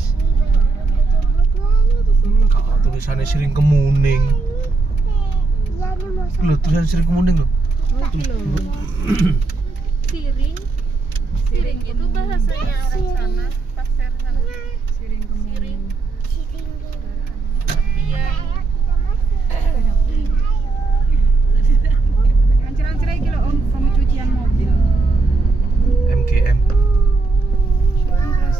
Mas. Kak, tulisannya Siring Kemuning. Loh, tulisan Siring Kemuning loh. Siring. Siring itu bahasanya orang sana, pasar sana. Siring Kemuning. Iya. Ancer-ancer iki lho Om, sama cucian mobil. MGM. Terus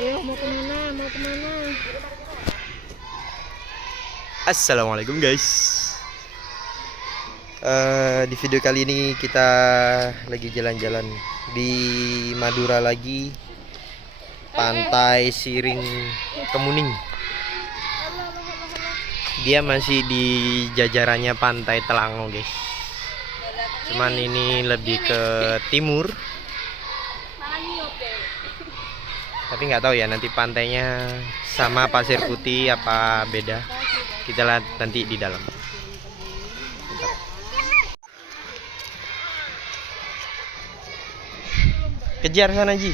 Ayo mau kemana? Mau kemana? Assalamualaikum guys. Di video kali ini kita lagi jalan-jalan di Madura lagi, Pantai Siring Kemuning. Dia masih di jajarannya Pantai Telango guys. Cuman ini lebih ke timur. Tapi nggak tahu ya nanti pantainya sama pasir putih apa beda. Kita lihat nanti di dalam. Kejar sana Ji.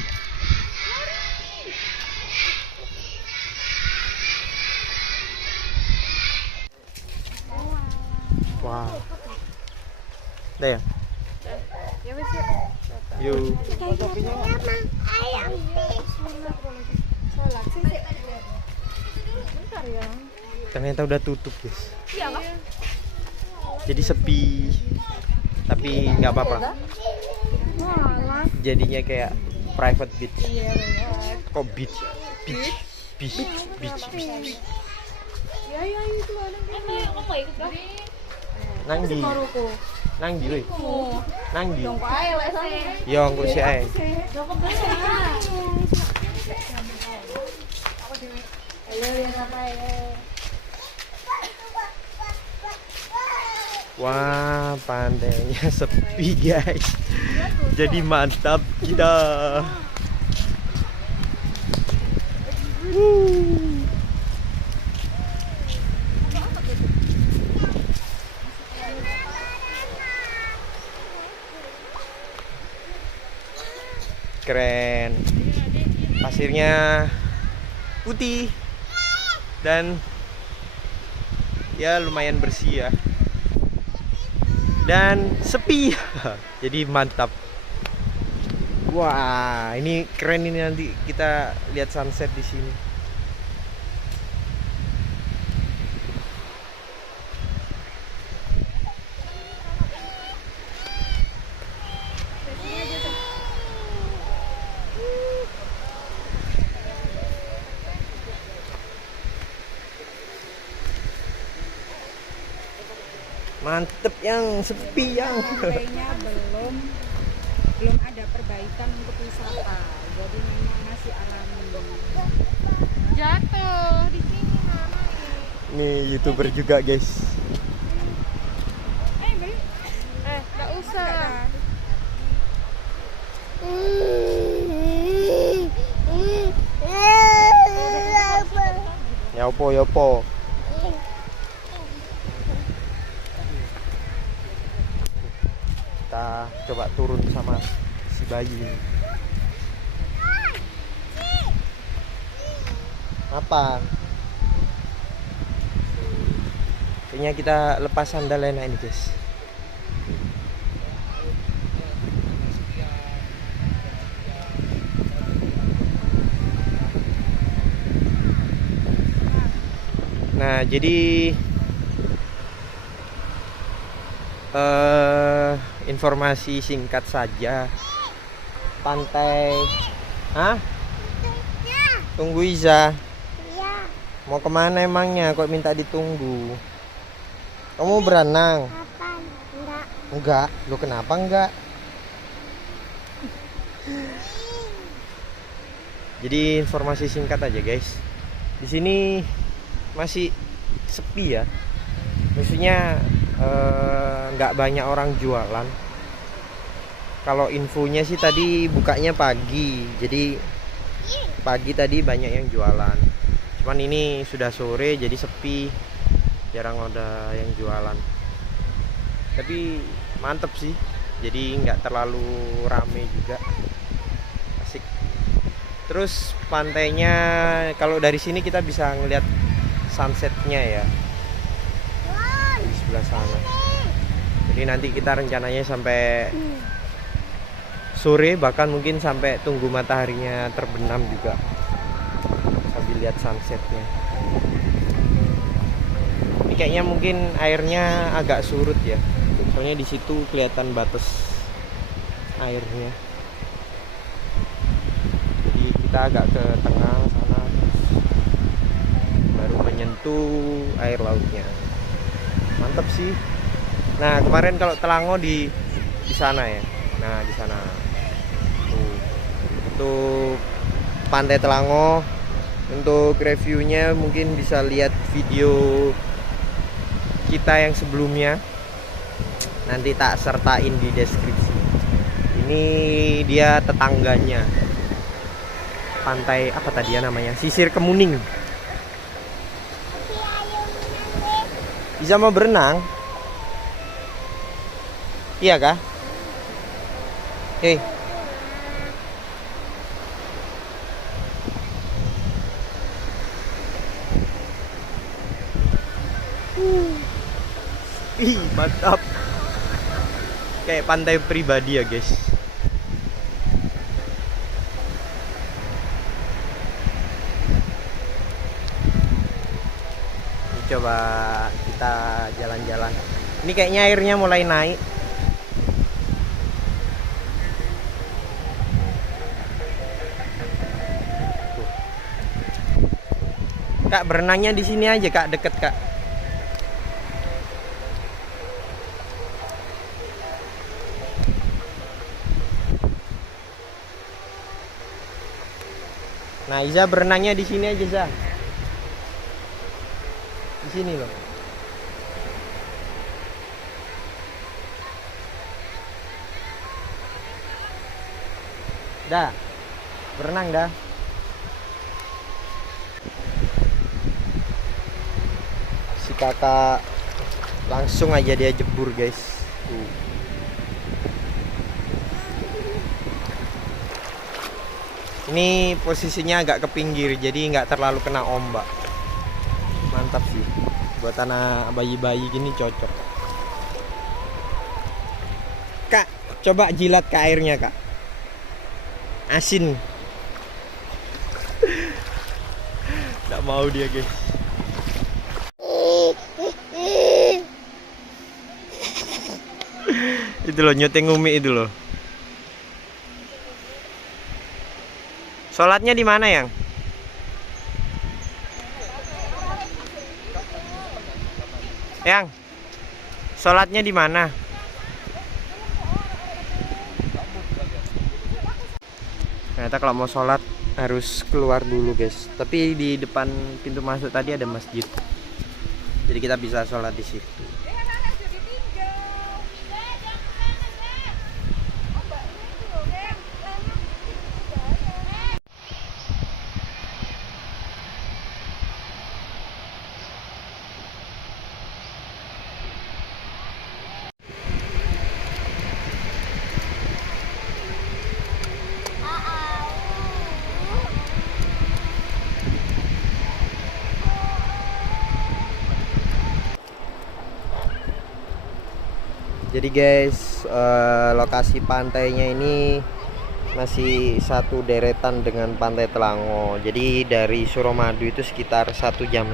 Wow. Udah ya? Ya wes ya. Yuk. Sholat sih. Bentar ya. Ternyata udah tutup guys. Iya kak. Jadi sepi. Tapi nggak apa-apa. Walah. Jadinya kayak private beach. Iya lewat. Kok beach? Beach. Ya itu ada. Kamu mau ikut dong? Nang di. Maruko. Nang di loh. Nang di. Dong kok ae lek sana. Yo engko sih ae. Dong kok bisa. Ayo lihat apa ya? Wah, pantainya sepi guys. Jadi mantap kita. Keren. Pasirnya putih dan ya lumayan bersih ya. Dan sepi. Jadi mantap. Wah, ini keren ini, nanti kita lihat sunset di sini. Mantep yang sepi yang. pantainya belum ada perbaikan untuk wisata. Jadi memang masih alami. Jatuh di sini mana Nih YouTuber juga guys. Ayo beli. enggak usah. Ya opo. Kita coba turun sama si bayi ini. Apa? Kayaknya kita lepas sandal enak ini guys. Nah, jadi informasi singkat saja. Pantai. Hah? Tunggu Iza. Mau kemana emangnya? Kok minta ditunggu? Kamu berenang? Enggak. Lu kenapa enggak? Jadi informasi singkat aja guys. Di sini masih sepi ya. Maksudnya nggak banyak orang jualan. Kalau infonya sih tadi bukanya pagi, jadi pagi tadi banyak yang jualan. Cuman ini sudah sore jadi sepi, jarang ada yang jualan. Tapi mantep sih, jadi nggak terlalu rame juga, asik. Terus pantainya kalau dari sini kita bisa ngeliat sunsetnya ya di sebelah sana. Jadi nanti kita rencananya sampai sore, bahkan mungkin sampai tunggu mataharinya terbenam juga sambil lihat sunsetnya. Ini kayaknya mungkin airnya agak surut ya, soalnya di situ kelihatan batas airnya. Jadi kita agak ke tengah sana, baru menyentuh air lautnya. Mantap sih. Nah kemarin kalau Telango di sana ya. Nah di sana. Tuh. Untuk Pantai Telango, untuk reviewnya mungkin bisa lihat video kita yang sebelumnya. Nanti tak sertain di deskripsi. Ini dia tetangganya. Pantai apa tadi ya namanya? Sisir Kemuning. Bisa mau berenang? Iya kah? Ih, mantap. Kayak pantai pribadi ya, guys. Ini coba kita jalan-jalan. Ini kayaknya airnya mulai naik. Tuh. Kak, berenangnya di sini aja, Kak, deket, Kak. Nah, Iza berenangnya di sini aja, Za. Di sini loh. Dah. Berenang dah. Si kakak langsung aja dia jebur, guys. Ini posisinya agak ke pinggir, jadi nggak terlalu kena ombak. Mantap sih, buat anak bayi-bayi gini cocok. Kak, coba jilat ke airnya, Kak. Asin. Nggak mau dia, guys. Itu loh, nyuteng Umi itu loh. Sholatnya di mana, Yang? Yang? Sholatnya di mana? Ternyata kalau mau sholat harus keluar dulu, guys. Tapi di depan pintu masuk tadi ada masjid. Jadi kita bisa sholat di situ. Jadi guys, lokasi pantainya ini masih satu deretan dengan Pantai Telango. Jadi dari Suramadu itu sekitar 1,5 jam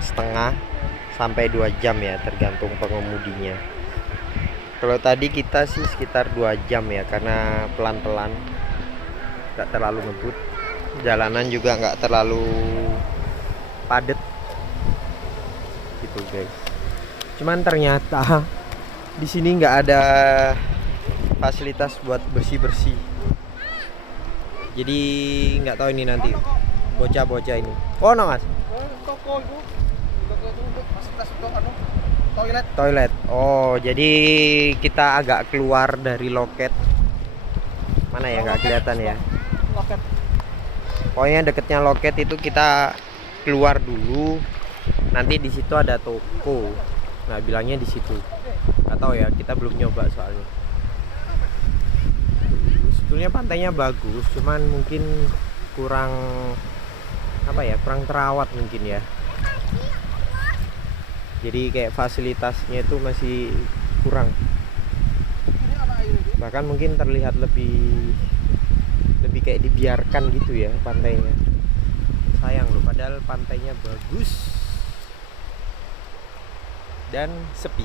sampai 2 jam ya, tergantung pengemudinya. Kalau tadi kita sih sekitar 2 jam ya, karena pelan-pelan, nggak terlalu ngebut. Jalanan juga nggak terlalu padat gitu guys. Cuman ternyata di sini nggak ada fasilitas buat bersih-bersih. Jadi nggak tahu ini nanti bocah-bocah ini. Oh no mas. Toko itu untuk fasilitas untuk toilet. Toilet. Oh jadi kita agak keluar dari loket. Mana ya nggak kelihatan ya. Loket. Pokoknya deketnya loket itu kita keluar dulu. Nanti di situ ada toko. Nah bilangnya di situ. Nggak tahu ya, kita belum nyoba soalnya. Sebetulnya pantainya bagus, cuman mungkin kurang apa ya, kurang terawat mungkin ya. Jadi kayak fasilitasnya itu masih kurang. Ini apa air itu? Bahkan mungkin terlihat lebih kayak dibiarkan gitu ya pantainya. Sayang loh, padahal pantainya bagus dan sepi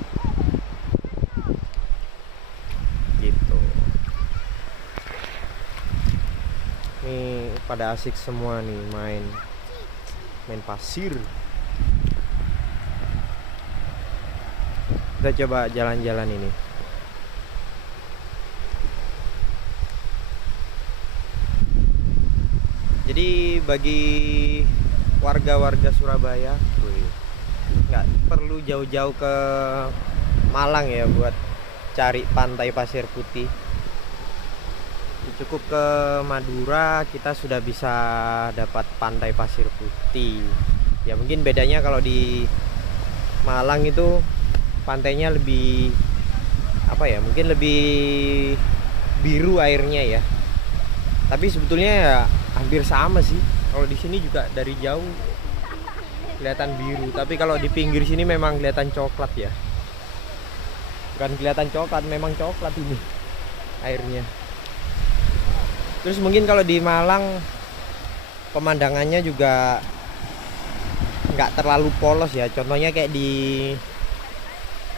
gitu. Nih pada asik semua nih main pasir. Kita coba jalan-jalan ini. Jadi bagi warga-warga Surabaya, nggak perlu jauh-jauh ke Malang ya buat cari pantai pasir putih. Cukup ke Madura kita sudah bisa dapat pantai pasir putih. Ya mungkin bedanya kalau di Malang itu pantainya lebih apa ya, mungkin lebih biru airnya ya. Tapi sebetulnya ya hampir sama sih. Kalau di sini juga dari jauh kelihatan biru, tapi kalau di pinggir sini memang kelihatan coklat ya. Bukan kelihatan coklat, memang coklat ini airnya. Terus mungkin kalau di Malang pemandangannya juga nggak terlalu polos ya. Contohnya kayak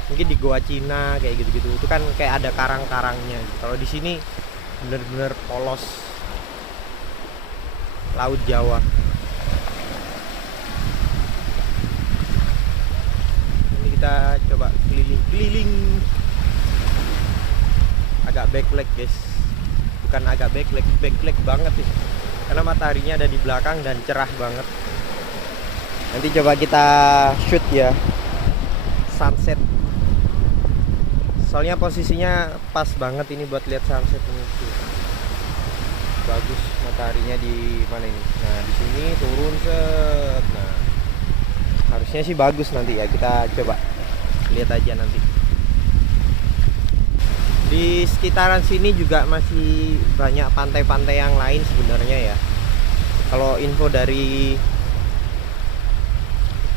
mungkin di Goa Cina kayak gitu-gitu. Itu kan kayak ada karang-karangnya. Kalau di sini bener-bener polos. Laut Jawa. Ini kita coba keliling-keliling. Agak backlight guys. Bukan agak backlight banget sih. Karena mataharinya ada di belakang dan cerah banget. Nanti coba kita shoot ya sunset. Soalnya posisinya pas banget ini buat lihat sunset ini. Bagus mataharinya di mana ini? Nah, di sini turun set. Nah, harusnya sih bagus nanti ya. Kita coba lihat aja nanti. Di sekitaran sini juga masih banyak pantai-pantai yang lain sebenarnya ya. Kalau info dari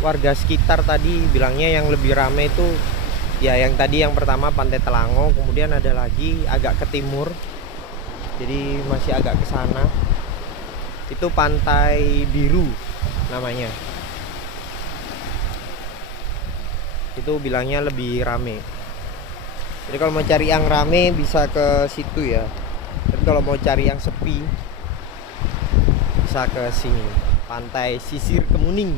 warga sekitar tadi bilangnya yang lebih ramai itu ya yang tadi, yang pertama Pantai Telango, kemudian ada lagi agak ke timur. Jadi masih agak ke sana. Itu Pantai Biru namanya. Itu bilangnya lebih rame. Jadi kalau mau cari yang rame bisa ke situ ya. Tapi kalau mau cari yang sepi bisa ke sini, Pantai Sisir Kemuning.